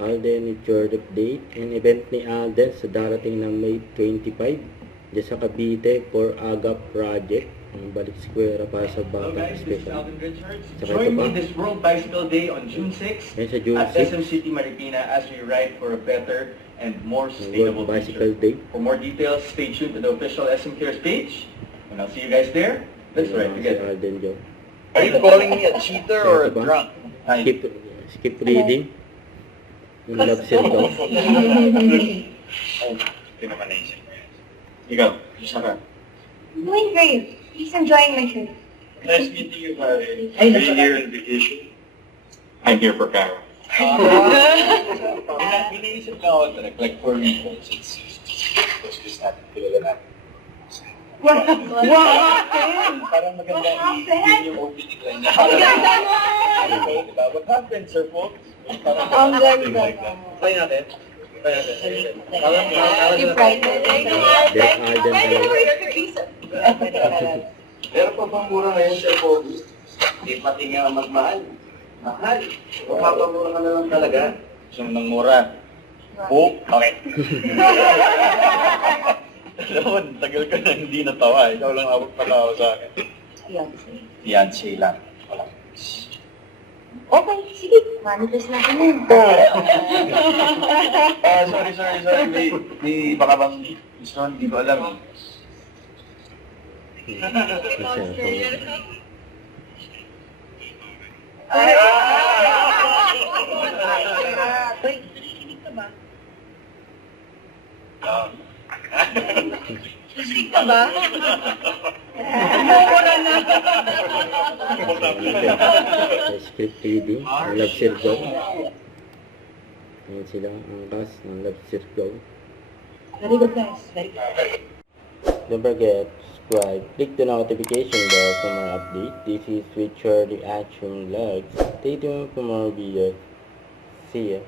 Alden with your update. Ang event ni Alden sa darating ng May 25 dyan sa Cavite for AGAP project. Ang balik square para sa Hello bata. guys, this is Alvin Richards. Saka Join ito pa. me this World Bicycle Day on June 6 Yan sa June at 6. SM City Marikina as we ride for a better and more World sustainable Bicycle future. Day. For more details, stay tuned to the official SM Cares page. And I'll see you guys there. Let's ride Si together. Alden Joe. Are you calling me a cheater or a Ito pa. drunk? Skip reading. Yung love circle. Hindi naman naisip mo yan. Ikaw, isa ka. Doing great. He's enjoying my trip. Nice meeting you, Harry. Are you here on vacation? I'm here for Kara. Iniisip na ako talaga, like for reasons, it's just natin kilala natin. What happened? Parang maganda What happened? yun yung opening line niya. Ang ganda mo! Diba? What happened, Sir Folks? Ang ganda mo. Try natin. Try natin. You frightened. There's Alden talaga. Pero pa bang mura ngayon, Sir Folks? Hindi pati nga magmahal. Mahal. Mapapamura ka na lang talaga. Gusto mo ng mura? Oh, okay. Alam mo, tagal ka na hindi natawa. Ikaw lang awag patawa sa akin. Fiancé lang. Wala. Okay, sige. Manifest natin yun. Sorry. May baka bang gusto hindi ko alam. Nakikinig ka ba? Nakikinig ka ba? Wala na. Script reading. Ang love circle. Ayan sila ang cast ng love circle. Very good, guys. Very good. Don't forget, subscribe, click the notification bell for more updates. This is Richard Reaction Vlogs. Stay tuned for more videos. See ya.